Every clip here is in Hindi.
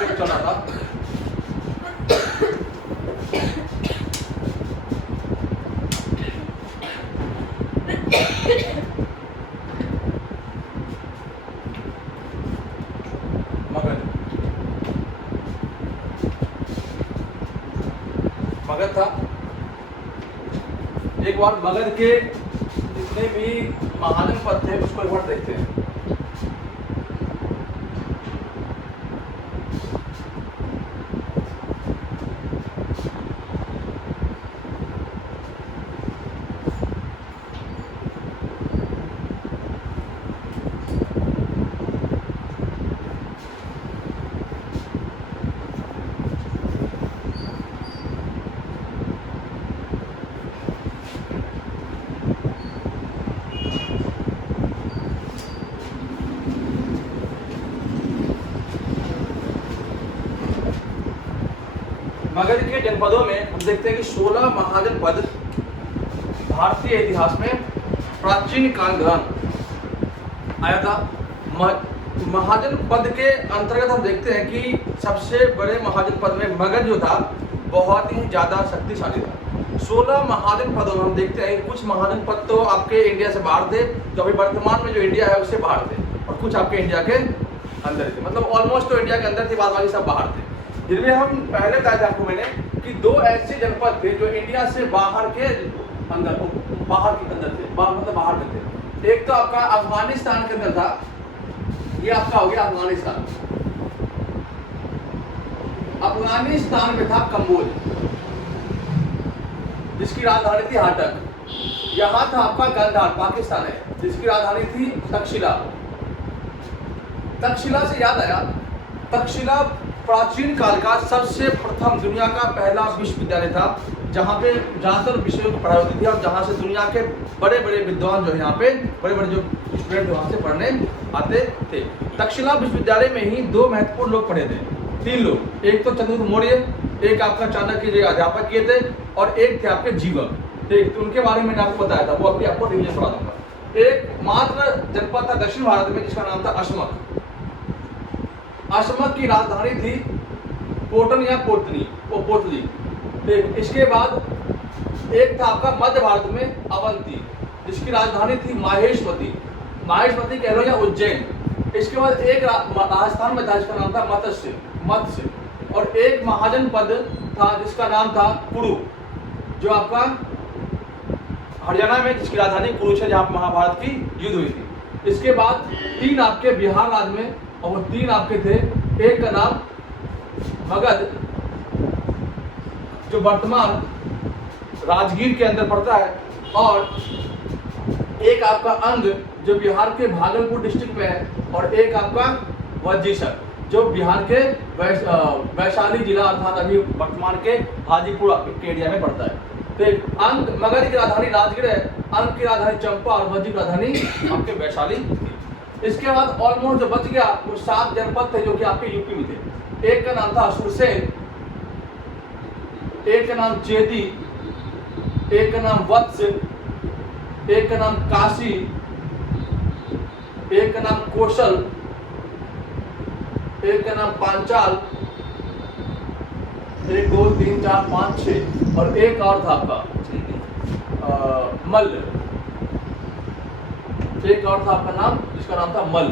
मार्केट चल रहा था। मगध मगध था। एक बार मगध के जितने भी महाजनपद थे उसको एक बार देखते हैं। मगध के जनपदों में हम देखते हैं कि 16 महाजनपद भारतीय इतिहास में प्राचीन काल दौरान आया था। महाजनपद के अंतर्गत हम देखते हैं कि सबसे बड़े महाजनपद में मगध जो था बहुत ही ज़्यादा शक्तिशाली था। 16 महाजनपदों में हम देखते हैं कि कुछ महाजनपद तो आपके इंडिया से बाहर थे, जो अभी वर्तमान में जो इंडिया है उससे बाहर थे, और कुछ आपके इंडिया के अंदर थे। मतलब ऑलमोस्ट तो इंडिया के अंदर थे, बाद बाकी सब बाहर थे। जिनमें हम पहले बताया था आपको मैंने कि 2 ऐसे जनपद थे जो इंडिया से बाहर के अंदर थे, मतलब बाहर में थे। एक तो आपका अफगानिस्तान के अंदर था, ये आपका हो गया अफगानिस्तान। अफगानिस्तान में था कंबोज, जिसकी राजधानी थी हाटक। यहाँ था आपका गंधार, पाकिस्तान है, जिसकी राजधानी थी तक्षशिला। तक्षशिला से याद आया, तक्षशिला प्राचीन काल का सबसे प्रथम दुनिया का पहला विश्वविद्यालय था, जहाँ पे ज़्यादातर विषयों की पढ़ाई होती थी और जहाँ से दुनिया के बड़े बड़े विद्वान जो है यहाँ पे बड़े बड़े जो स्टूडेंट वहाँ से पढ़ने आते थे। तक्षशिला विश्वविद्यालय में ही 2 महत्वपूर्ण लोग पढ़े थे, 3 लोग। एक तो चंद्रगुप्त मौर्य, एक आपका चाणक्य जो अध्यापक किए थे, और एक थे आपके जीवक। ठीक, तो उनके बारे में मैंने आपको बताया था, वो अभी आपको रिवीजन पढ़ा दूंगा। एक मात्र जनपद था दक्षिण भारत में जिसका नाम था अशमक। अशमक की राजधानी थी पोटन या पोटली। इसके बाद एक था आपका मध्य भारत में अवंती, जिसकी राजधानी थी माहेश्वती कह लो या उज्जैन। इसके बाद एक राजस्थान में था जिसका नाम था मत्स्य, और एक महाजनपद था जिसका नाम था कुरु, जो आपका हरियाणा में, जिसकी राजधानी कुरुक्ष है, जहाँ महाभारत की युद्ध हुई थी। इसके बाद 3 आपके बिहार राज्य में, और वो 3 आपके थे। एक का नाम मगध, जो वर्तमान राजगीर के अंदर पड़ता है, और एक आपका अंग जो बिहार के भागलपुर डिस्ट्रिक्ट में है, और एक आपका वज्जीसर जो बिहार के वैशाली जिला अर्थात अभी वर्तमान के हाजीपुर के एरिया में पड़ता है। तो अंग मगध की राजधानी राजगीर है, अंग की राजधानी चंपा और वज्जी की राजधानी आपके वैशाली थी। इसके बाद ऑलमोस्ट जो बच गया वो 7 जनपद थे जो कि आपके यूपी में थे। एक का नाम था सुरसेन, एक का नाम चेदी, एक का नाम वत्स, एक का नाम काशी, एक का नाम कौशल, एक का नाम पांचाल, 1 2 3 4 5 6, और एक और था आपका मल्ल। एक और था आपका नाम जिसका नाम था मल्ल।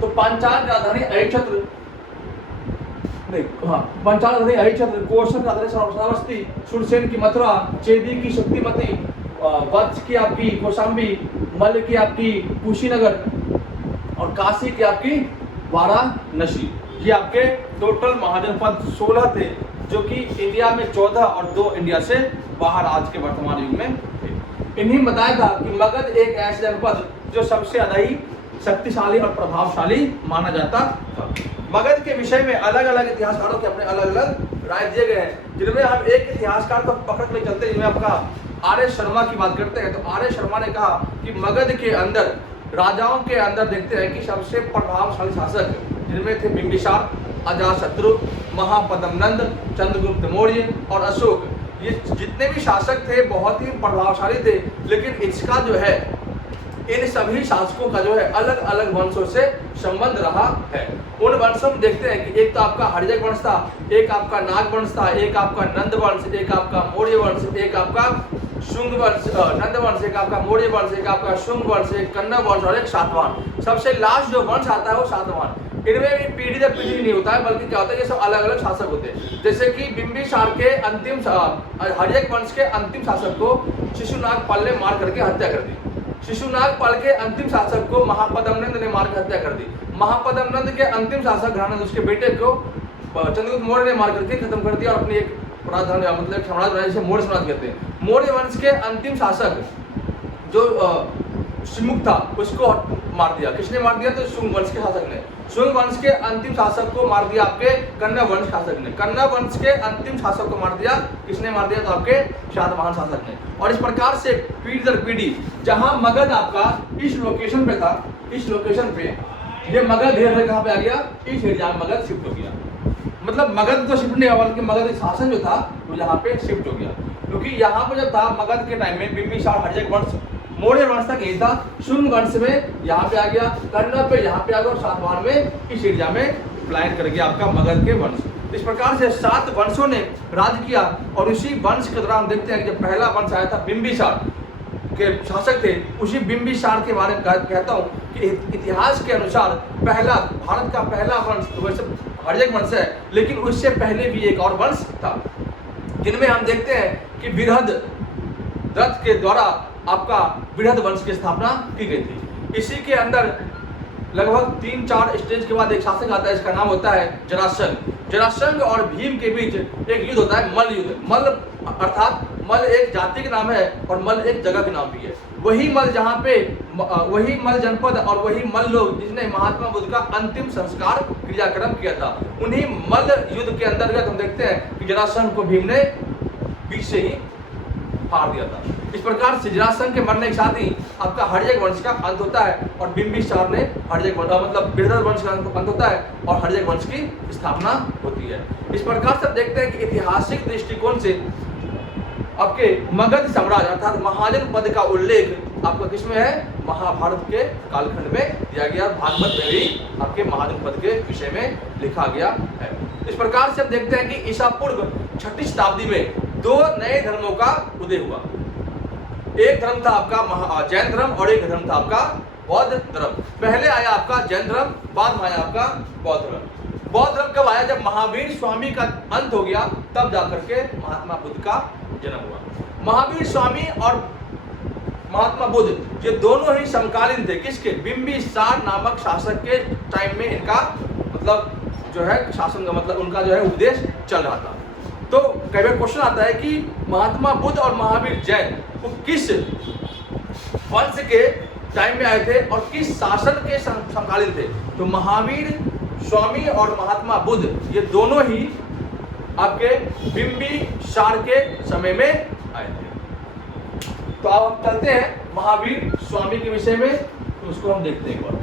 तो पांचाल की राजधानी अहिच्छत्र, पांचाल राजधानी अहिच्छत्र, कौशल राजधानी श्रावस्ती, सुरसेन की मथुरा, चेदी की शक्तिमती, वत्स की आपकी कौशाम्बी, मल्ल की आपकी कुशीनगर, और काशी की आपकी वाराणसी। ये आपके टोटल महाजनपद 16 थे, जो कि इंडिया में 14 और 2 इंडिया से बाहर आज के वर्तमान युग में थे। इन्हीं बताया था कि मगध एक ऐसा जनपद जो सबसे ज्यादा ही शक्तिशाली और प्रभावशाली माना जाता था। मगध के विषय में अलग अलग इतिहासकारों के अपने अलग अलग राय दिए गए हैं, जिनमें हम एक इतिहासकार को पकड़ के चलते हैं, जिनमें आपका आर्य शर्मा की बात करते हैं। तो आर्य शर्मा ने कहा कि मगध के अंदर राजाओं के अंदर देखते हैं कि सबसे प्रभावशाली शासक जिनमें थे बिंबिसार, अजातशत्रु, महापद्मनंद, चंद्रगुप्त मौर्य और अशोक। ये जितने भी शासक थे बहुत ही प्रभावशाली थे, लेकिन इसका जो है इन सभी शासकों का जो है अलग अलग वंशों से संबंध रहा है। उन वंशों में देखते हैं कि एक तो आपका हर्यक वंश था, एक आपका नाग वंश था, एक आपका नंद वंश, एक आपका मौर्य वंश, एक आपका शुंग वंश, नंद वंश, एक आपका मौर्य वंश, एक आपका शुंग वंश, एक कन्नव वंश और एक सातवाहन। सबसे लास्ट जो वंश आता है वो सातवाहन। इनमें भी पीढ़ी दर पीढ़ी नहीं होता है, बल्कि क्या होता है ये सब अलग अलग शासक होते हैं। जैसे कि बिंबिसार के अंतिम हर्यक वंश के अंतिम शासक को शिशुनागपाल ने मार करके हत्या कर दी। शिशुनागपाल के अंतिम शासक को महापद्मनंद ने मार कर हत्या कर दी। महापद्मनंद के अंतिम शासक घनानंद उसके बेटे को चंद्रगुप्त मौर्य ने मार करके खत्म कर दिया और अपनी एक राजधानी मतलब साम्राज्य बनाया जिसे मौर्य साम्राज्य कहते हैं। मौर्य वंश के अंतिम शासक जो शिमुख था उसको मार दिया। किसने मार दिया? तो शुंग वंश के शासक ने। शुंग वंश के अंतिम शासक को मार दिया आपके कन्नव वंश शासक ने। कन्नव वंश के अंतिम शासक को मार दिया किसने? मार दिया तो आपके शातवाहन शासक ने। और इस प्रकार से पीढ़ी दर पीढ़ी जहां मगध आपका इस लोकेशन पे था, इस लोकेशन पे ये मगध धीरे कहां पे आ गया? इस एरिया में मगध शिफ्ट हो गया। मतलब मगध तो शिफ्ट नहीं हुआ बल्कि मगध शासन जो था वो यहाँ पे शिफ्ट हो गया। क्योंकि यहाँ पे जब था मगध के टाइम में बिंबिसार हर्यक वंश मौर्य वंश तक यही था। शुंग वंश में यहाँ पे आ गया, कन्नव पे यहाँ पे आ गया और सातवाहन में इस एरिया में प्लान कर गया आपका मगध के वंश। इस प्रकार से 7 वंशों ने राज किया। और उसी वंश के दौरान देखते हैं कि जब पहला वंश आया था बिंबिसार के शासक थे, उसी बिंबिसार के बारे में कहता हूँ कि इतिहास के अनुसार पहला भारत का पहला वंश तो वैसे हर्यक वंश है, लेकिन उससे पहले भी एक और वंश था जिनमें हम देखते हैं कि बृहद्रथ के द्वारा आपका बृहद वंश की स्थापना की गई थी। इसी के अंदर लगभग 3-4 स्टेज के बाद एक शासक आता है, इसका नाम होता है जरासंध। जरासंध और भीम के बीच एक युद्ध होता है, मल्ल युद्ध। मल्ल अर्थात मल्ल एक जाति का नाम है और मल्ल एक जगह का नाम भी है। वही मल्ल जहाँ पे वही मल्ल जनपद और वही मल्ल लोग जिसने महात्मा बुद्ध का अंतिम संस्कार क्रियाक्रम किया था, उन्हीं मल्ल युद्ध के अंतर्गत हम देखते हैं कि जरासंध को भीम ने बीच से ही हार दिया था। इस प्रकार से जरासंध के मरने के साथ ही आपका हर्यक वंश का अंत होता है और बिंबिसार ने हर्यक वंश मतलब बृहद वंश का अंत होता है और हर्यक वंश की स्थापना होती है। इस प्रकार से देखते हैं कि ऐतिहासिक दृष्टिकोण से आपके मगध साम्राज्य अर्थात महाजन पद का उल्लेख आपका किसमें है? महाभारत के कालखंड में दिया गया। भागवत में भी आपके महाजन पद के विषय में लिखा गया है। इस प्रकार से हम देखते हैं कि ईसा पूर्व 6वीं शताब्दी में 2 नए धर्मों का उदय हुआ। एक धर्म था आपका जैन धर्म और एक धर्म था आपका बौद्ध धर्म। पहले आया आपका जैन धर्म, बाद में आया आपका बौद्ध धर्म। बौद्ध धर्म कब आया? जब महावीर स्वामी का अंत हो गया, तब जाकर के महात्मा बुद्ध का जन्म हुआ। महावीर स्वामी और महात्मा बुद्ध ये दोनों ही समकालीन थे। किसके? बिंबिसार नामक शासक के टाइम में इनका मतलब जो है शासन का मतलब उनका जो है उपदेश चल रहा था। तो कई बार क्वेश्चन आता है कि महात्मा बुद्ध और महावीर जैन वो किस वंश के टाइम में आए थे और किस शासन के समकालीन थे? तो महावीर स्वामी और महात्मा बुद्ध ये दोनों ही आपके बिंबिसार के समय में आए थे। तो आप चलते हैं महावीर स्वामी के विषय में, तो उसको हम देखते हैं एक बार।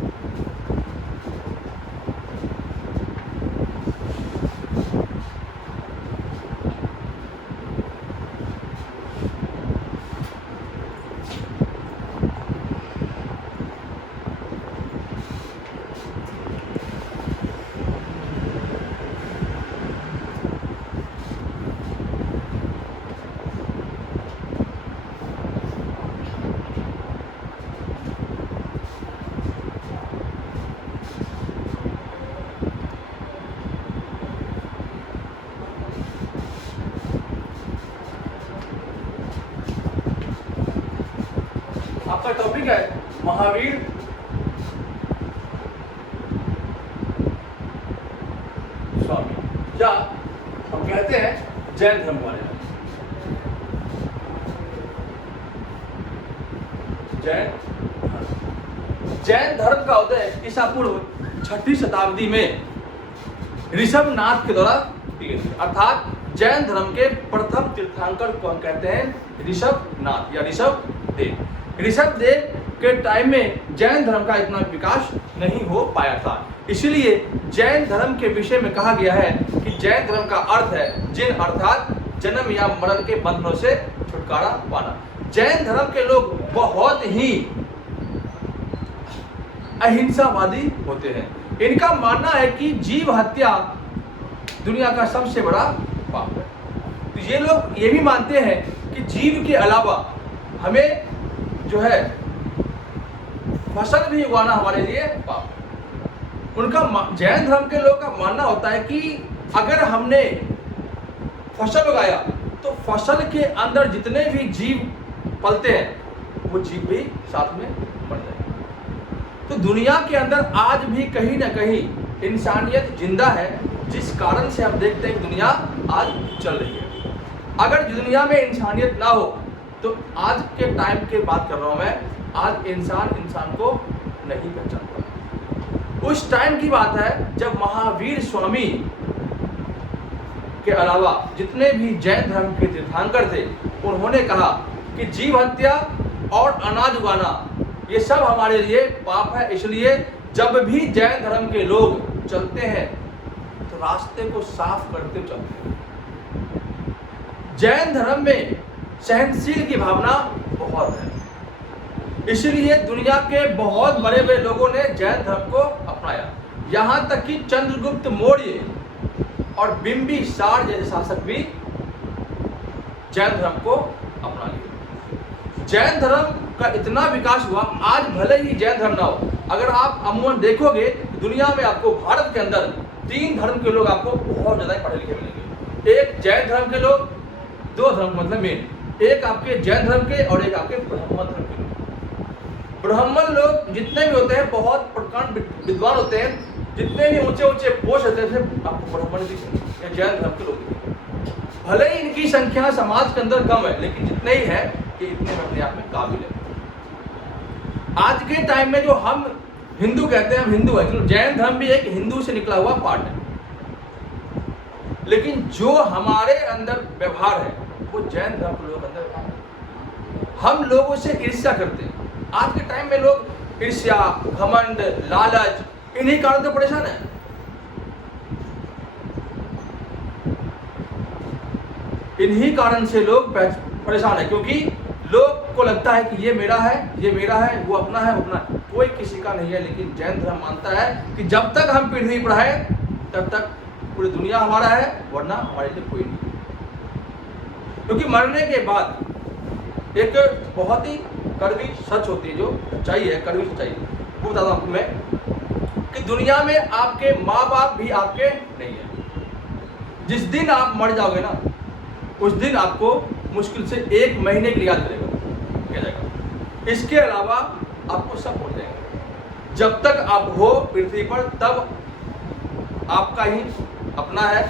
आपका टॉपिक है महावीर स्वामी या हम कहते हैं जैन धर्म वाले। जैन धर्म का उदय ईसा पूर्व 6वीं शताब्दी में ऋषभनाथ के द्वारा की गई। अर्थात जैन धर्म के प्रथम तीर्थंकर को हम कहते हैं ऋषभनाथ या ऋषभदेव। ऋषभदेव के टाइम में जैन धर्म का इतना विकास नहीं हो पाया था, इसलिए जैन धर्म के विषय में कहा गया है कि जैन धर्म का अर्थ है जिन अर्थात जन्म या मरण के बंधनों से छुटकारा पाना। जैन धर्म के लोग बहुत ही अहिंसावादी होते हैं। इनका मानना है कि जीव हत्या दुनिया का सबसे बड़ा पाप है। तो ये लोग ये भी मानते हैं कि जीव के अलावा हमें जो है फसल भी उगाना हमारे लिए पाप है। उनका जैन धर्म के लोग का मानना होता है कि अगर हमने फसल उगाया तो फसल के अंदर जितने भी जीव पलते हैं वो जीव भी साथ में मर जाएंगे। तो दुनिया के अंदर आज भी कहीं ना कहीं इंसानियत जिंदा है, जिस कारण से हम देखते हैं कि दुनिया आज चल रही है। अगर दुनिया में इंसानियत ना हो तो आज के टाइम की बात कर रहा हूं मैं, आज इंसान को नहीं पहचान पाता। उस टाइम की बात है जब महावीर स्वामी के अलावा जितने भी जैन धर्म के तीर्थंकर थे उन्होंने कहा कि जीव हत्या और अनाज उगाना ये सब हमारे लिए पाप है। इसलिए जब भी जैन धर्म के लोग चलते हैं तो रास्ते को साफ करते चलते हैं। जैन धर्म में सहनशील की भावना बहुत है, इसलिए दुनिया के बहुत बड़े बड़े लोगों ने जैन धर्म को अपनाया। यहां तक कि चंद्रगुप्त मौर्य और बिंबिसार जैसे शासक भी जैन धर्म को अपना लिए। जैन धर्म का इतना विकास हुआ, आज भले ही जैन धर्म ना हो, अगर आप अमूमन देखोगे दुनिया में आपको भारत के अंदर 3 धर्म के लोग आपको बहुत ज्यादा पढ़े लिखे मिलेंगे। एक जैन धर्म के लोग, 2 धर्म मतलब मेन, एक आपके जैन धर्म के और एक आपके ब्राह्मण धर्म के लोग। ब्राह्मण लोग जितने भी होते हैं बहुत प्रकांड विद्वान होते हैं, जितने भी ऊंचे ऊंचे पोस्ट होते हैं आपको ब्राह्मण दिखेंगे, जैन धर्म के लोग दिखेंगे। भले ही इनकी संख्या समाज के अंदर कम है, लेकिन जितने ही है कि इतने अपने आप में काबिल है। आज के टाइम में जो हम हिंदू कहते हैं, हम हिंदू है, चलो जैन धर्म भी एक हिंदू से निकला हुआ पार्ट है, लेकिन जो हमारे अंदर व्यवहार है वो जैन धर्म के लोग अंदर, हम लोगों से ईर्ष्या करते हैं। आज के टाइम में लोग ईर्ष्या, घमंड, लालच, इन्हीं कारण से परेशान है। इन्हीं कारण से लोग परेशान है, क्योंकि लोग को लगता है कि ये मेरा है, ये मेरा है, वो अपना है, वो अपना है, कोई किसी का नहीं है। लेकिन जैन धर्म मानता है कि जब तक हम पृथ्वी पर है तब तक पूरी दुनिया हमारा है, वरना हमारे लिए कोई नहीं। क्योंकि मरने के बाद एक बहुत ही कड़वी सच होती है, जो सच्चाई है, कड़वी सच्चाई, वो बताता हूं आपको मैं, कि दुनिया में आपके माँ बाप भी आपके नहीं है। जिस दिन आप मर जाओगे ना, उस दिन आपको मुश्किल से 1 महीने के लिए याद करेगा क्या जाएगा, इसके अलावा आपको सब भूल जाएंगे। जब तक आप हो पृथ्वी पर तब आपका ही अपना है,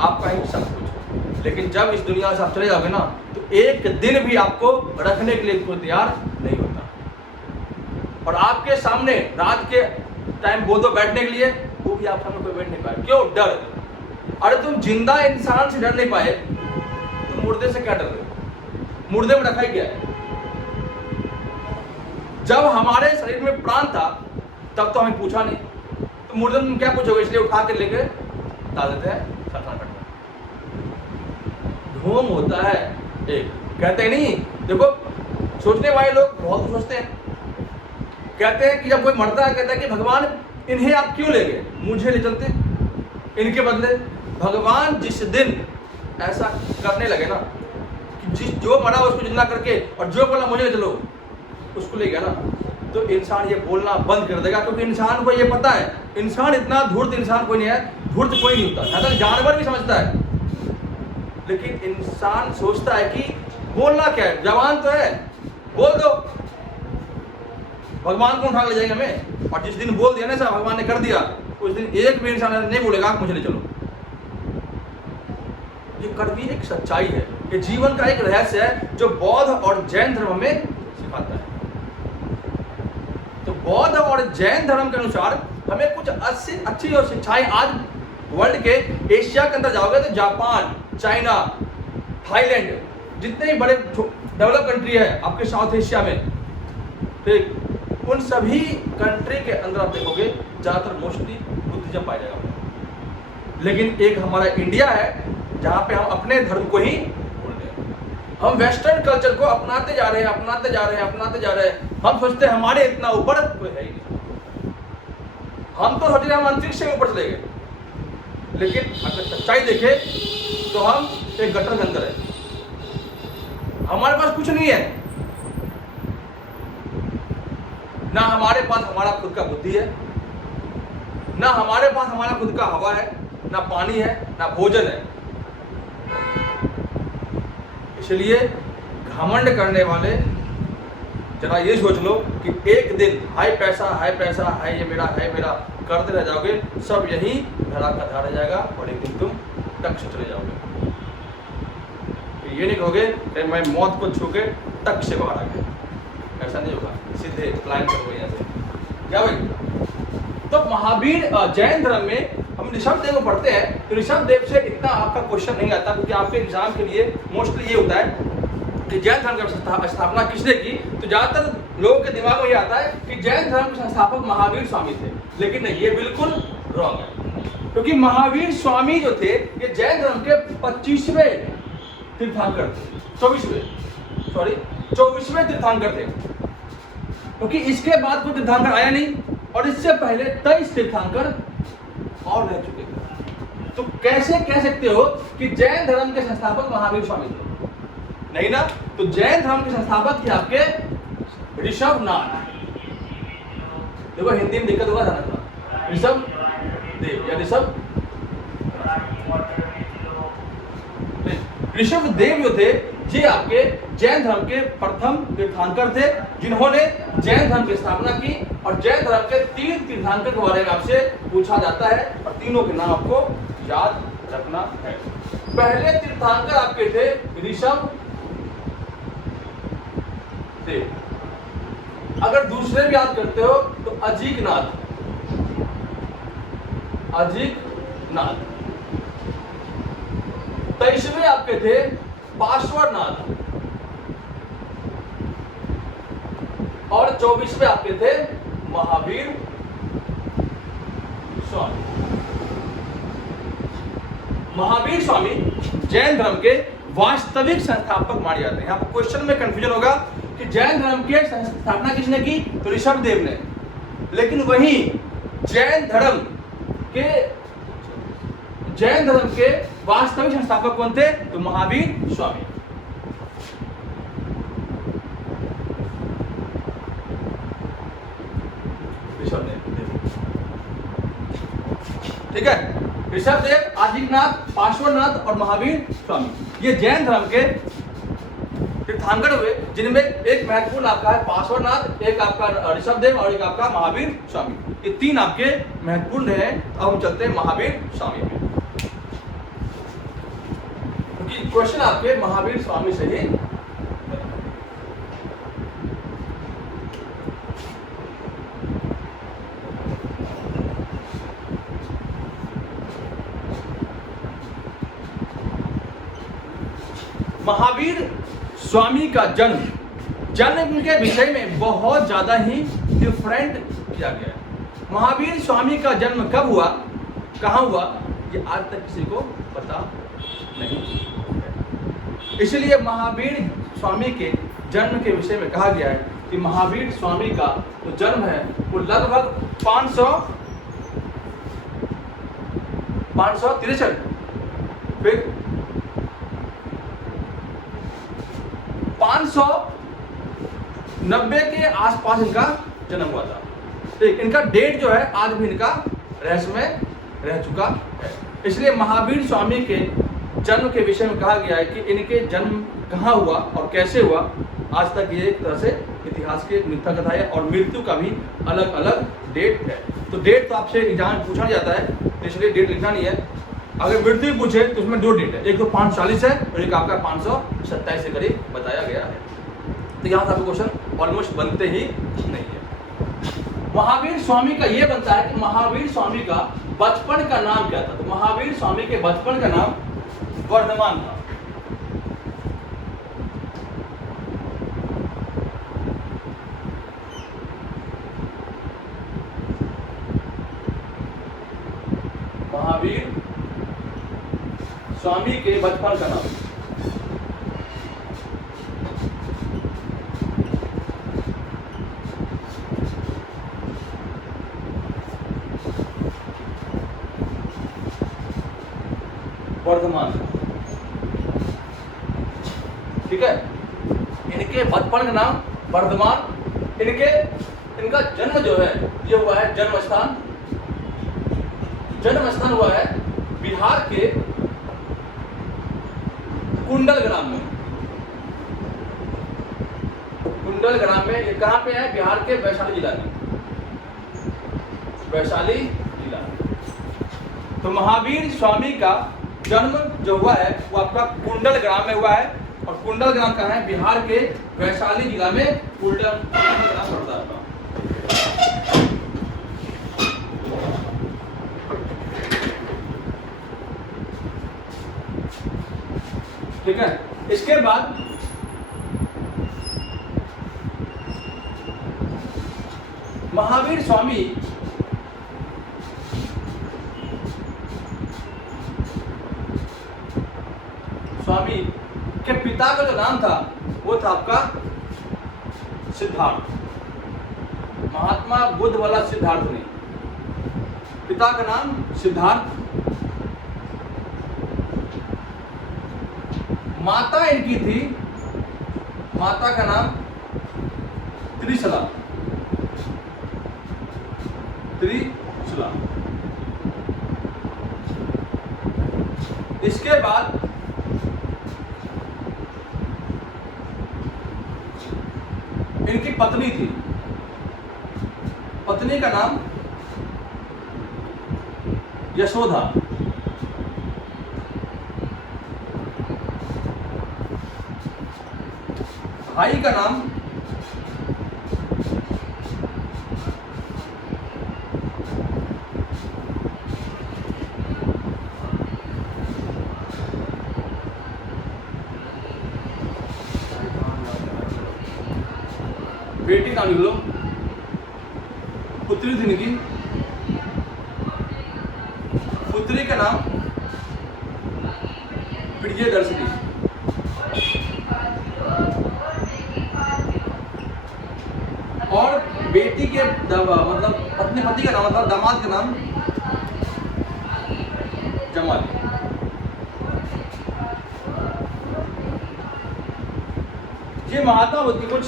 आपका ही सब कुछ। लेकिन जब इस दुनिया से आप चले जाओगे ना, तो एक दिन भी आपको रखने के लिए कोई तैयार नहीं होता। और आपके सामने रात के टाइम बोल दो बैठने के लिए, वो भी आप सामने कोई बैठ नहीं पाए। क्यों? डर। अरे तुम जिंदा इंसान से डर नहीं पाए, तुम मुर्दे से क्या डर रहे हो? मुर्दे में रखा ही क्या है? जब हमारे शरीर में प्राण था तब तो हमें पूछा नहीं, तो मुर्दे में क्या पूछोगे? इसलिए उठा के लेके डाल देते हैं शमशान घाट में। धूम होता है एक, कहते नहीं, देखो सोचने वाले लोग बहुत सोचते हैं, कहते हैं कि जब कोई मरता है कहता है कि भगवान इन्हें आप क्यों ले गए, मुझे ले चलते इनके बदले। भगवान जिस दिन ऐसा करने लगे ना कि जो मरा उसको जिंदा करके और जो बोला मुझे ले चलो उसको ले गया ना, तो इंसान ये बोलना बंद कर देगा। क्योंकि इंसान को ये पता है, इंसान इतना धूर्त इंसान कोई नहीं है, धूर्त कोई नहीं होता, अगर जानवर भी समझता है, लेकिन इंसान सोचता है कि बोलना क्या है, जवान तो है बोल दो, भगवान को उठा ले जाएंगे हमें। और जिस दिन बोल दिया ना साहब भगवान ने कर दिया, उस दिन एक भी इंसान नहीं बोलेगा मुझे ले चलो। ये कड़वी एक सच्चाई है, ये जीवन का एक रहस्य है जो बौद्ध और जैन धर्म में सिखाता है। तो बौद्ध और जैन धर्म के अनुसार हमें कुछ अच्छी और शिक्षाएं आज वर्ल्ड के एशिया के अंदर जाओगे तो जापान, चाइना, थाईलैंड, जितने भी बड़े डेवलप कंट्री है आपके साउथ एशिया में, ठीक, उन सभी कंट्री के अंदर आप देखोगे ज़्यादातर मोस्टली बुद्धिज्म पाया जाएगा। लेकिन एक हमारा इंडिया है जहाँ पे हम अपने धर्म को ही भूल गए। हम वेस्टर्न कल्चर को अपनाते जा रहे हैं, अपनाते जा रहे हैं, अपनाते जा रहे हैं। हम सोचते हैं हमारे इतना ऊपर कोई है ही नहीं। हम तो सोचे हम अंतरिक्ष से ऊपर चले गए, लेकिन अगर सच्चाई देखे तो हम एक गटर के अंदर है, हमारे पास कुछ नहीं है, ना हमारे पास हमारा खुद का बुद्धि है, ना हमारे पास हमारा खुद का हवा है, ना पानी है, ना भोजन है। इसलिए घमंड करने वाले जरा ये सोच लो कि एक दिन हाय पैसा हाय ये मेरा करते रह जाओगे, सब यही धड़ाका धड़ा रह जाएगा और एक दिन तुम टक से चले जाओगे। ये नहीं कहोगे कि मैं मौत को छू के टक से बाहर आ गया, ऐसा नहीं होगा, सीधे प्लान करोगे यहाँ से। क्या भाई? तो महावीर जैन धर्म में हम ऋषभ देव को पढ़ते हैं तो ऋषभ देव से इतना आपका क्वेश्चन नहीं आता, क्योंकि आपके एग्जाम के लिए मोस्टली ये होता है कि जैन धर्म की स्थापना किसने की। तो ज्यादातर लोगों के दिमाग में ये आता है कि जैन धर्म के संस्थापक महावीर स्वामी थे, लेकिन नहीं, ये बिल्कुल रॉन्ग है। क्योंकि महावीर स्वामी जो थे ये जैन धर्म के 25वें तीर्थंकर थे, 24वें तीर्थंकर थे, क्योंकि इसके बाद कोई तीर्थंकर आया नहीं और इससे पहले 23 तीर्थंकर और रह चुके थे। तो कैसे कह सकते हो कि जैन धर्म के संस्थापक महावीर स्वामी थे? नहीं ना। तो जैन धर्म के संस्थापक थे आपके ऋषभनाथ। देखो हिंदी में दिक्कत होगा था, ऋषभ देव या ऋषभ देव जो थे ये आपके जैन धर्म के प्रथम तीर्थंकर थे, जिन्होंने जैन धर्म की स्थापना की। और जैन धर्म के 3 तीर्थंकर के बारे में आपसे पूछा जाता है और तीनों के नाम आपको याद रखना है। पहले तीर्थंकर आपके थे ऋषभ देव। अगर दूसरे भी याद करते हो तो अजीकनाथ। 23वें आपके थे पार्श्वनाथ और 24वें आपके थे महावीर स्वामी। महावीर स्वामी जैन धर्म के वास्तविक संस्थापक माने जाते हैं। आपको क्वेश्चन में कंफ्यूजन होगा कि जैन धर्म के स्थापना किसने की? तो ऋषभ देव ने। लेकिन वहीं जैन धर्म के वास्तविक संस्थापक कौन थे? तो महावीर स्वामी। ठीक है, ऋषभ देव, आदित्यनाथ, पार्श्वनाथ और महावीर स्वामी, ये जैन धर्म के तीर्थंकर हुए, जिनमें एक महत्वपूर्ण आपका है पार्श्वनाथ, एक आपका ऋषभ देव और एक आपका महावीर स्वामी। ये 3 आपके महत्वपूर्ण हैं। अब हम चलते हैं महावीर स्वामी में, क्योंकि क्वेश्चन आपके महावीर स्वामी से ही। महावीर स्वामी का जन्म के विषय में बहुत ज्यादा ही डिफरेंट किया गया है। महावीर स्वामी का जन्म कब हुआ, कहाँ हुआ, ये आज तक किसी को पता नहीं। इसलिए महावीर स्वामी के जन्म के विषय में कहा गया है कि महावीर स्वामी का जो जन्म है वो लगभग 563 फिर 590 के आसपास इनका जन्म हुआ था। तो इनका डेट जो है आज भी इनका रहस्यमय रह चुका है। इसलिए महावीर स्वामी के जन्म के विषय में कहा गया है कि इनके जन्म कहाँ हुआ और कैसे हुआ, आज तक ये एक तरह से इतिहास के मिथ्या कथा है। और मृत्यु का भी अलग अलग डेट है। तो डेट तो आपसे एग्जाम में पूछा जाता है, तो इसलिए डेट लिखना नहीं है। अगर मृत्यु पूछे तो उसमें 2 डेट है, एक तो 540 है और एक आपका 527 के करीब बताया गया है। तो यहाँ से आपको क्वेश्चन ऑलमोस्ट बनते ही नहीं है। महावीर स्वामी का ये बनता है कि महावीर स्वामी का बचपन का नाम क्या था? तो महावीर स्वामी के बचपन का नाम वर्धमान था। महावीर स्वामी के बचपन का नाम वर्धमान। ठीक है, इनके बचपन का नाम वर्धमान। इनका जन्म जो है ये हुआ है, जन्म स्थान हुआ है बिहार के कुंडल ग्राम में। कुंडल ग्राम में, ये कहाँ पे है? बिहार के वैशाली जिला में, वैशाली जिला। तो महावीर स्वामी का जन्म जो हुआ है वो आपका कुंडल ग्राम में हुआ है, और कुंडल ग्राम कहाँ है? बिहार के वैशाली जिला में कुंडल ग्राम पड़ता है। ठीक है, इसके बाद महावीर स्वामी के पिता का जो नाम था वो था आपका सिद्धार्थ। महात्मा बुद्ध वाला सिद्धार्थ नहीं, पिता का नाम सिद्धार्थ। माता इनकी थी, माता का नाम त्रिशला। इसके बाद इनकी पत्नी थी, पत्नी का नाम यशोदा। भाई का नाम बेटी नाम लिख लो, पुत्री थी इनकी, पुत्री का नाम प्रियदर्शनी। और बेटी के मतलब पति का नाम, मतलब दामाद का नाम जमाल। ये महात्मा बुद्ध की कुछ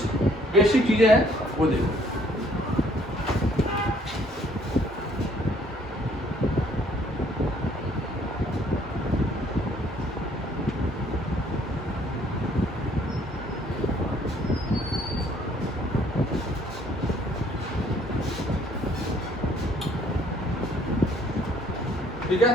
बेसिक चीजें हैं, वो देखो। ठीक है,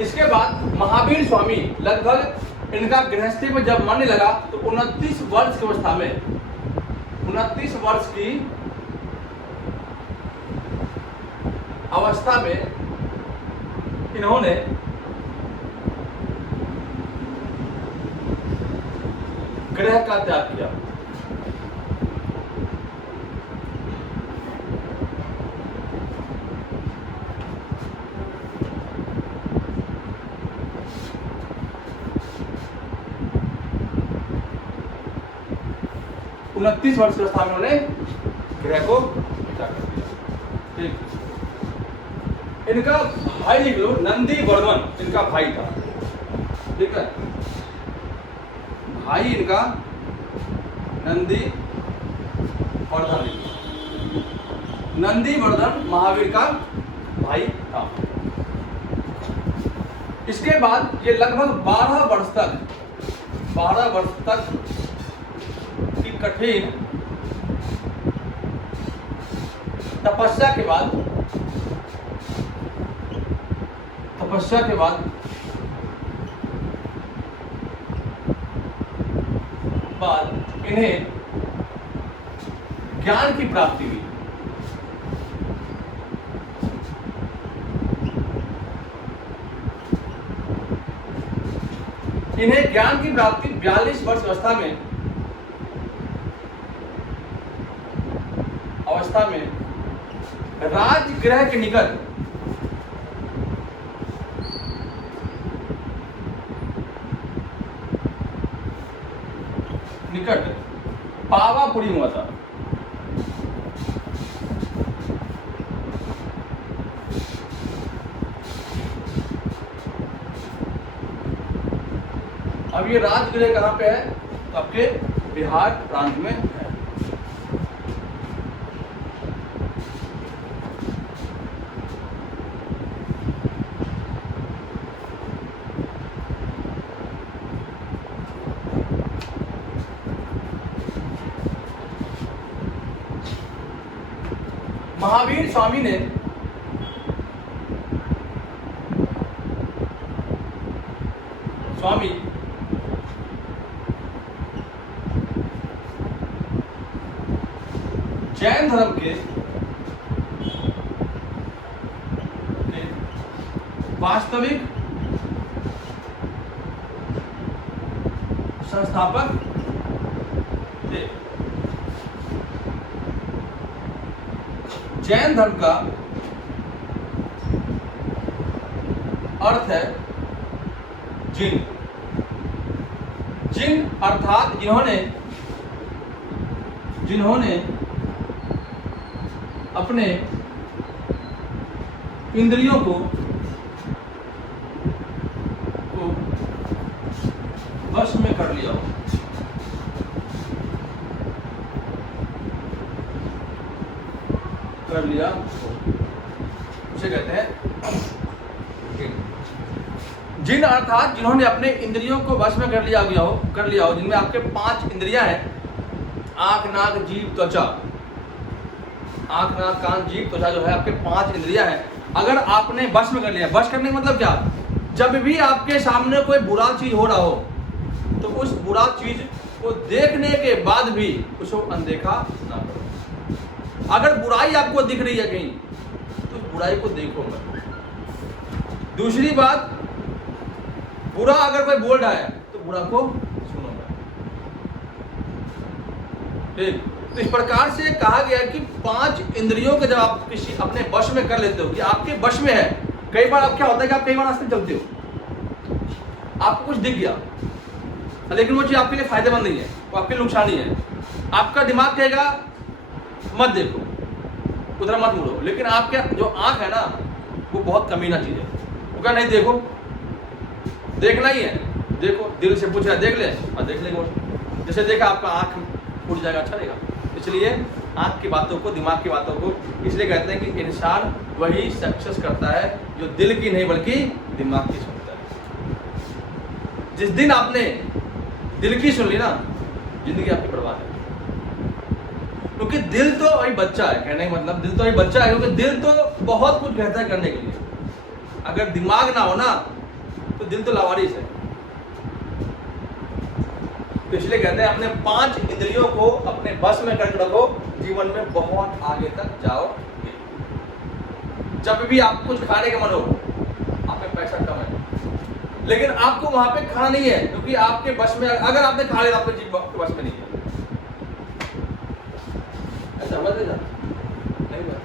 इसके बाद महावीर स्वामी लगभग इनका गृहस्थी में जब मन लगा तो 29 वर्ष की अवस्था में, 29 वर्ष की अवस्था में इन्होंने गृह का त्याग किया। उनतीस वर्ष की अवस्था में उन्होंने गृह को त्याग कर दिया। ठीक, इनका भाई लिख लो, नंदी वर्धन इनका भाई था। ठीक है, भाई इनका नंदी वर्धन, नंदी वर्धन महावीर का भाई था। इसके बाद ये लगभग 12 वर्ष तक की कठिन तपस्या के बाद इन्हें ज्ञान की प्राप्ति हुई। इन्हें ज्ञान की प्राप्ति 42 वर्ष अवस्था में राजगृह के निकट पावापुरी हुआ था। अब ये राजगृह कहाँ पे है? तो आपके बिहार प्रांत में है। महावीर स्वामी ने जैन धर्म के वास्तविक संस्थापक थे। जैन धर्म का अर्थ है जिन। जिन अर्थात जिन्होंने अपने इंद्रियों को वश में कर लिया हो। उसे कहते हैं जिन अर्थात जिन्होंने अपने इंद्रियों को वश में कर लिया हो, जिनमें आपके 5 इंद्रियां हैं, आंख, नाक, जीभ, त्वचा। आंख, नाक, कान, जीभ, त्वचा जो है आपके 5 इंद्रियां हैं। अगर आपने वश में कर लिया, वश करने का मतलब क्या? जब भी आपके सामने कोई बुरा चीज हो रहा हो तो उस बुरा चीज को देखने के बाद भी उसको अनदेखा ना करो। अगर बुराई आपको दिख रही है कहीं तो उस बुराई को देखो मत। दूसरी बात, बुरा अगर कोई बोल रहा है तो बुरा को सुनो मत। ठीक, तो इस प्रकार से कहा गया कि 5 इंद्रियों को जब आप किसी अपने वश में कर लेते हो कि आपके वश में है। कई बार आप क्या होता है कि आप कई बार रास्ते में चलते हो, आपको कुछ दिख गया लेकिन वो चीज आपके लिए फायदेमंद नहीं है, वो आपके लिए नुकसानी है। आपका दिमाग कहेगा मत देखो, उधर मत मुड़ो, लेकिन आपके जो आंख है ना वो बहुत कमीना चीज है। वो क्या नहीं देखो, देखना ही है, देखो, दिल से पूछा देख ले और देख लेंगे। जैसे देखा आपका आंख फूट जाएगा, अच्छा रहेगा। इसलिए आंख की बातों को, दिमाग की बातों को इसलिए कहते हैं कि इंसान वही सक्सेस करता है जो दिल की नहीं बल्कि दिमाग की सुनता है। जिस दिन आपने दिल की सुन ली ना, जिंदगी आपकी बर्बाद है। क्योंकि दिल तो वही बच्चा है, कहने का मतलब दिल तो वही बच्चा है, क्योंकि दिल तो बहुत कुछ कहता है करने के लिए। अगर दिमाग ना हो ना तो दिल तो लावारिस है। तो इसलिए कहते हैं अपने 5 इंद्रियों को अपने बस में करके रखो, जीवन में बहुत आगे तक जाओगे। जब भी आपको कुछ खाने का मन हो, आप में पैसा कम है लेकिन आपको वहां पे खाना नहीं है क्योंकि आपके बस में, अगर आपने खा लिया आपके जीव आपके बस में नहीं है। ऐसा समझ लेना नहीं बात।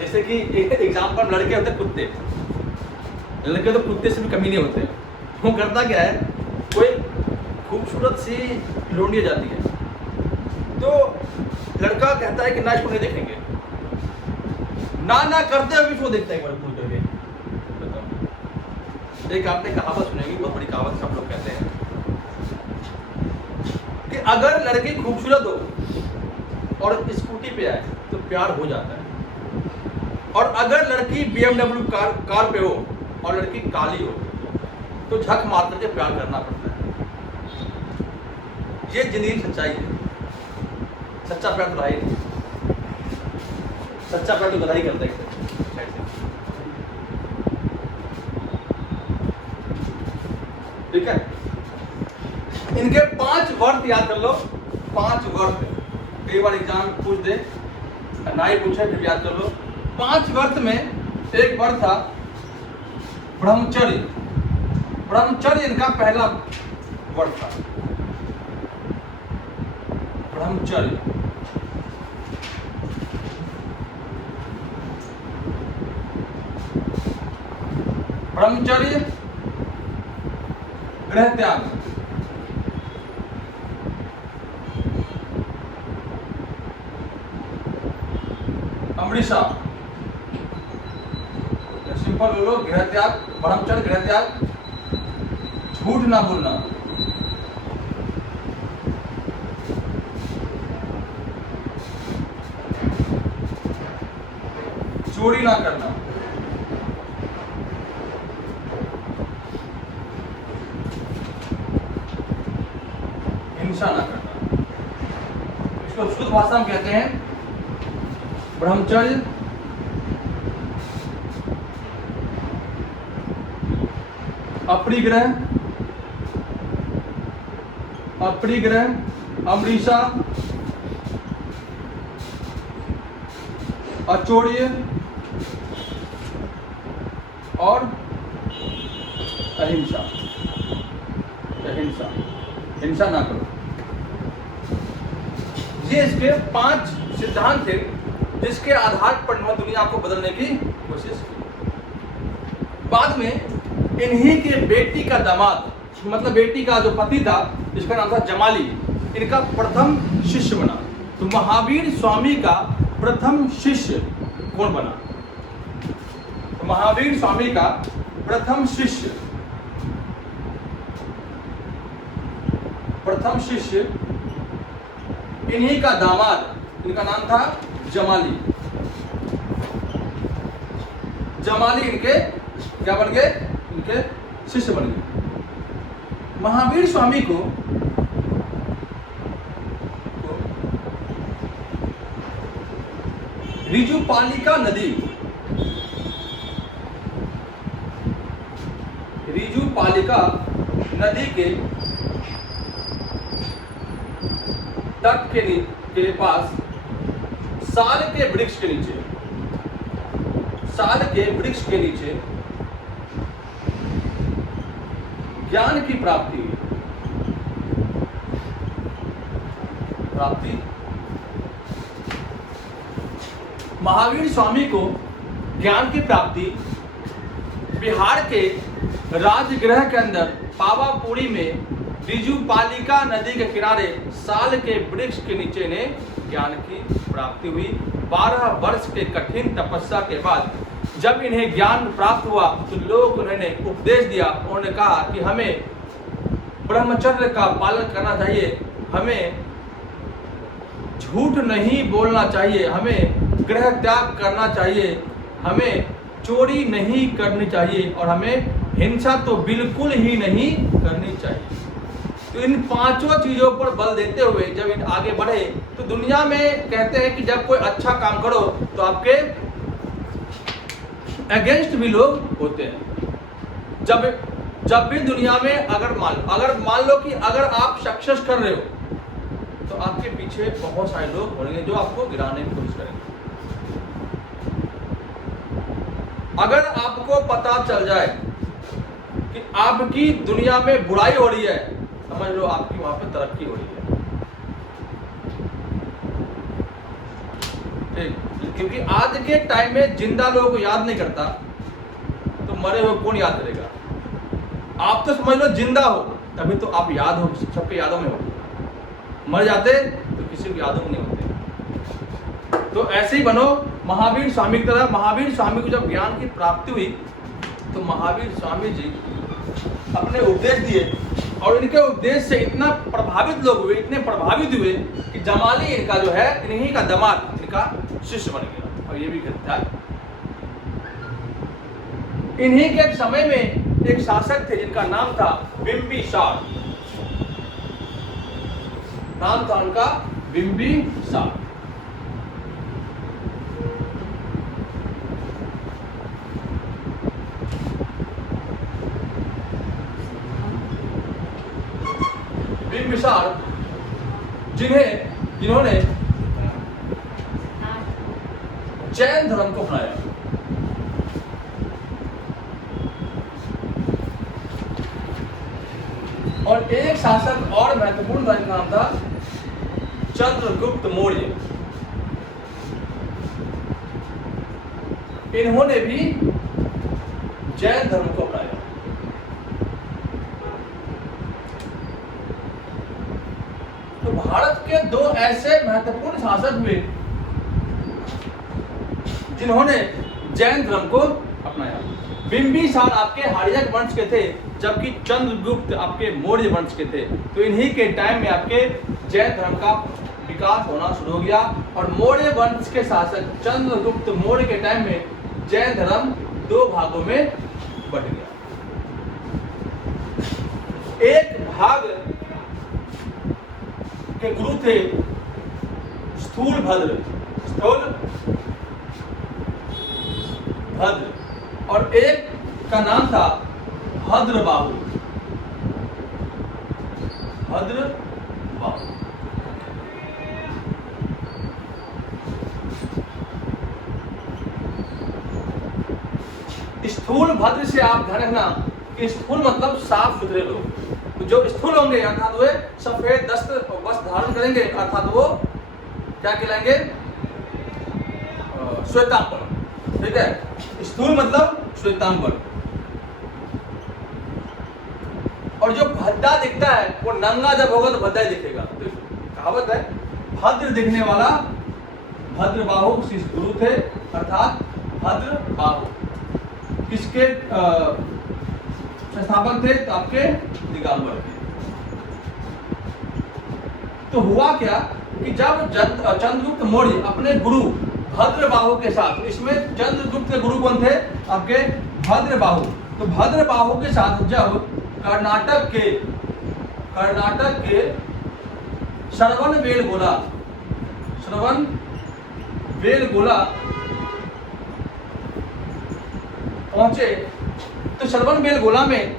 जैसे कि एग्जाम्पल, लड़के होते कुत्ते, लड़के तो कुत्ते से भी कमी नहीं होते। वो करता क्या है, कोई खूबसूरत सी लौंडी जाती है तो लड़का कहता है कि ना इसको नहीं देखेंगे, ना करते हुए भी उसको देखता है एक बार भूल करके। एक आपने कहावत सुनेगी, बहुत बड़ी कहावत सब लोग कहते हैं कि अगर लड़की खूबसूरत हो और स्कूटी पे आए तो प्यार हो जाता है, और अगर लड़की BMW कार पे हो और लड़की काली हो तो झक मार करके प्यार करना पड़ता है। ये जिंदगी की सच्चाई है। सच्चा प्यार तो नहीं, सच्चा प्यार तो गदाई करता है। ठीक है, इनके 5 वर्त याद कर लो। 5 वर्त, कई बार एग्जाम पूछ दे, ना ही पूछे फिर याद कर लो। 5 वर्त में एक वर्त था ब्रह्मचर्य। ब्रह्मचर्य इनका पहला वर्त था, ब्रह्मचर्य। ब्रह्मचर्य, गृह त्याग, अमृषा, संकल्प लो, गृह त्याग, ब्रह्मचर्य, गृह त्याग, झूठ ना बोलना, चोरी ना करना, हिंसा ना करना। इसको शुद्ध भाषा में कहते हैं ब्रह्मचर्य, अपरिग्रह, अमृषा, अचौर्य और अहिंसा। हिंसा ना करो। ये इसके 5 सिद्धांत थे जिसके आधार पर इन्होंने दुनिया को बदलने की कोशिश की। बाद में इन्हीं के बेटी का दामाद, मतलब बेटी का जो पति था जिसका नाम था जमाली, इनका प्रथम शिष्य बना। तो महावीर स्वामी का प्रथम शिष्य कौन बना? तो महावीर स्वामी का प्रथम शिष्य इन्हीं का दामाद, इनका नाम था जमाली। जमाली इनके क्या बन गए? इनके शिष्य बन गए। महावीर स्वामी को ऋजुपालिका नदी के तट के पास साल के वृक्ष के नीचे ज्ञान की प्राप्ति। महावीर स्वामी को ज्ञान की प्राप्ति बिहार के राजगृह के अंदर पावापुरी में ऋजुपालिका नदी के किनारे साल के वृक्ष के नीचे ने ज्ञान की प्राप्ति हुई। 12 वर्ष के कठिन तपस्या के बाद जब इन्हें ज्ञान प्राप्त हुआ तो लोग उन्होंने उपदेश दिया। उन्होंने कहा कि हमें ब्रह्मचर्य का पालन करना चाहिए, हमें झूठ नहीं बोलना चाहिए, हमें गृह त्याग करना चाहिए, हमें चोरी नहीं करनी चाहिए और हमें हिंसा तो बिल्कुल ही नहीं करनी चाहिए। तो इन 5 चीजों पर बल देते हुए जब इन आगे बढ़े तो दुनिया में कहते हैं कि जब कोई अच्छा काम करो तो आपके अगेंस्ट भी लोग होते हैं। जब भी दुनिया में अगर मान लो कि अगर आप सक्सेस कर रहे हो तो आपके पीछे बहुत सारे लोग होंगे जो आपको गिराने की कोशिश करेंगे। अगर आपको पता चल जाए कि आपकी दुनिया में बुराई हो रही है, समझ लो आपकी वहां पे तरक्की हो रही है। ठीक, क्योंकि आज के टाइम में जिंदा लोगों को याद नहीं करता तो मरे हुए कौन याद करेगा? आप तो समझ लो जिंदा हो तभी तो आप याद हो, सबके यादों में हो। मर जाते तो किसी की यादों में नहीं होते। तो ऐसे ही बनो महावीर स्वामी की तरह। महावीर स्वामी को जब ज्ञान की प्राप्ति हुई तो महावीर स्वामी जी अपने उपदेश दिए और इनके उपदेश से इतना प्रभावित लोग हुए, इतने प्रभावित हुए कि जमाली इनका जो है इन्हीं का दामाद, इनका शिष्य बन गया। और ये भी कहता है इन्हीं के एक समय में एक शासक थे जिनका नाम था बिंबिसार। नाम था उनका बिंबिसार। बिंबिसार जिन्होंने जैन धर्म को अपनाया। और एक शासक और महत्वपूर्ण था जिनका नाम था चंद्रगुप्त मौर्य। इन्होंने भी जैन धर्म को अपनाया। तो भारत के 2 ऐसे महत्वपूर्ण शासक हुए जिन्होंने जैन धर्म को अपनाया। बिंबिसार आपके हर्यक वंश के थे, जबकि चंद्रगुप्त आपके मौर्य वंश के थे। तो इन्हीं के टाइम में आपके जैन धर्म का विकास होना शुरू हो गया और मौर्य वंश के शासक चंद्रगुप्त मौर्य के टाइम में जैन धर्म दो भागों में बट गया। एक भाग के गुरु थे स्थूलभद्र और एक का नाम था भद्रबाहु। स्थूल भद्र से आप ध्यान रखना कि स्थूल मतलब साफ सुथरे लोग। तो जो स्थूल होंगे अर्थात वे सफेद वस्त्र धारण करेंगे, अर्थात वो क्या कहलाएंगे? श्वेतांबर। ठीक है, स्थूल मतलब श्वेतांबर। और जो भद्दा दिखता है वो नंगा जब होगा तो भद्दा ही दिखेगा। तो कहावत है भद्र दिखने वाला भद्रबाहु गुरु थे, अर्थात भद्रबाहु किसके संस्थापक थे? तो आपके दिगंबर थे। तो हुआ क्या कि जब चंद्रगुप्त मौर्य अपने गुरु भद्रबाहु के साथ, इसमें चंद्रगुप्त के गुरु कौन थे? आपके भद्रबाहु। तो भद्रबाहु के साथ जब कर्नाटक के श्रवणबेलगोला पहुंचे, तो श्रवणबेलगोला में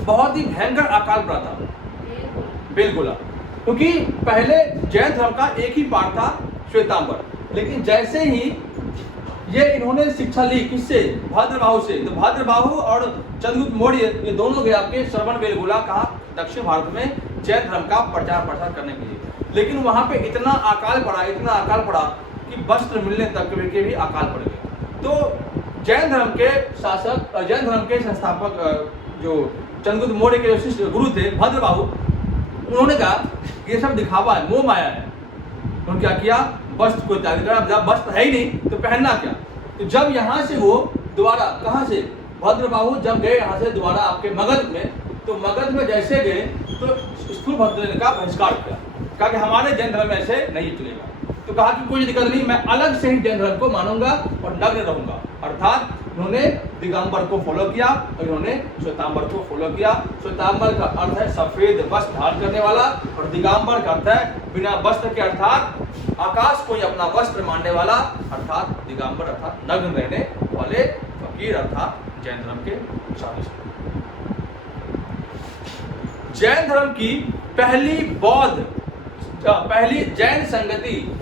बहुत ही भयंकर अकाल पड़ा था। बेलगोला, क्योंकि पहले जैन धर्म का एक ही पाठ था श्वेतांबर, लेकिन जैसे ही ये इन्होंने शिक्षा ली किससे? भद्रबाहु से। तो भद्रबाहु और चंद्रगुप्त मौर्य ये दोनों गए आपके श्रवणबेलगोला कहा दक्षिण भारत में जैन धर्म का प्रचार प्रसार करने के लिए। लेकिन वहां पे इतना अकाल पड़ा कि वस्त्र मिलने तक के भी अकाल पड़ गए। तो जैन धर्म के शासक, जैन धर्म के संस्थापक जो चंद्रगुप्त मौर्य के शिष्य गुरु थे भद्रबाहु, उन्होंने कहा ये सब दिखावा है, मोह माया है। उन्होंने क्या किया? वस्त्र को त्याग दिया। जब वस्त्र है ही नहीं तो पहनना क्या? तो जब यहाँ से वो दोबारा, कहाँ से? भद्रबाहु जब गए यहाँ से दोबारा आपके मगध में, तो मगध में जैसे गए तो स्थूलभद्र का बहिष्कार किया, कहा कि हमारे जैन धर्म में ऐसे नहीं चलेगा। तो कहा कि कोई दिक्कत नहीं, मैं अलग से ही जैन धर्म को मानूंगा और नग्न रहूंगा। अर्थात उन्होंने दिगंबर को फॉलो किया और इन्होंने श्वेतांबर को फॉलो किया। श्वेतांबर का अर्थ है सफेद वस्त्र धारण करने वाला और दिगंबर का अर्थ है बिना वस्त्र के, अर्थात आकाश को ही अपना वस्त्र मानने वाला, अर्थात दिगंबर अर्थात नग्न रहने वाले फकीर, अर्थात जैन धर्म के शासक। जैन धर्म की पहली जैन संगति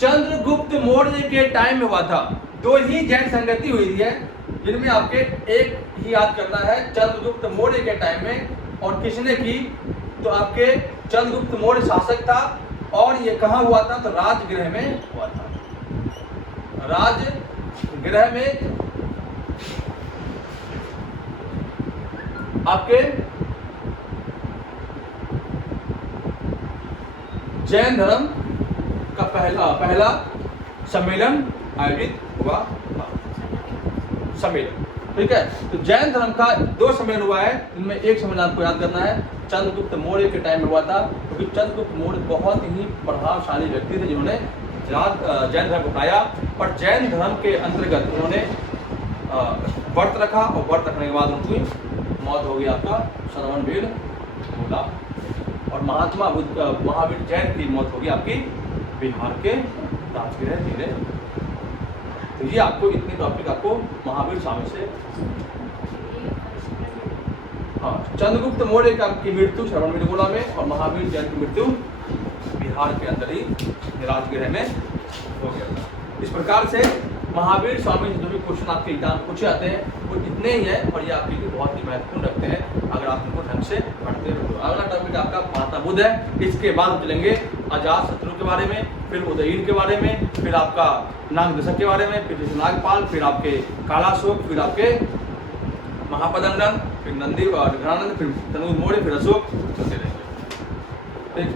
चंद्रगुप्त मौर्य के टाइम में हुआ था। दो ही जैन संगति हुई है, जिनमें आपके एक ही याद करना है चंद्रगुप्त मौर्य के टाइम में। और किसने की? तो आपके चंद्रगुप्त मौर्य शासक था और ये कहाँ हुआ था? तो राजगृह में हुआ था। राजगृह में आपके जैन धर्म का पहला सम्मेलन आयोजित हुआ था। सम्मेलन, ठीक है। तो जैन धर्म का दो सम्मेलन हुआ है, इनमें एक सम्मेलन आपको याद करना है चंद्रगुप्त मौर्य के टाइम में हुआ था, क्योंकि चंद्रगुप्त मौर्य बहुत ही प्रभावशाली व्यक्ति थे जिन्होंने जैन धर्म अपनाया। पर जैन धर्म के अंतर्गत उन्होंने व्रत रखा और व्रत रखने के बाद उनकी मौत हो गई आपका श्रवणबेलगोला। और महावीर जैन की मौत होगी आपकी बिहार के राजगृह जिले। तो ये आपको इतने टॉपिक आपको महावीर स्वामी से, हाँ, चंद्रगुप्त मौर्य की मृत्यु श्रवणबेलगोला में और महावीर जैन की मृत्यु बिहार के अंदर ही राजगृह में हो गया था। इस प्रकार से महावीर स्वामी जो भी क्वेश्चन आपके एग्जाम पूछे जाते हैं वो इतने ही है और ये आपके लिए बहुत ही महत्वपूर्ण रखते हैं अगर आप इनको ढंग से पढ़ते हो। अगला टॉपिक आपका महात्मा बुद्ध है। इसके बाद हम चलेंगे अजात शत्रु के बारे में, फिर उदयीन के बारे में, फिर आपका नाग दशक के बारे में, फिर नागपाल, फिर आपके कालाशोक, फिर आपके महापदंडन, फिर नंदी और घनानंद, फिर तनुज मौर्य, फिर अशोक, चलते रहेंगे। ठीक।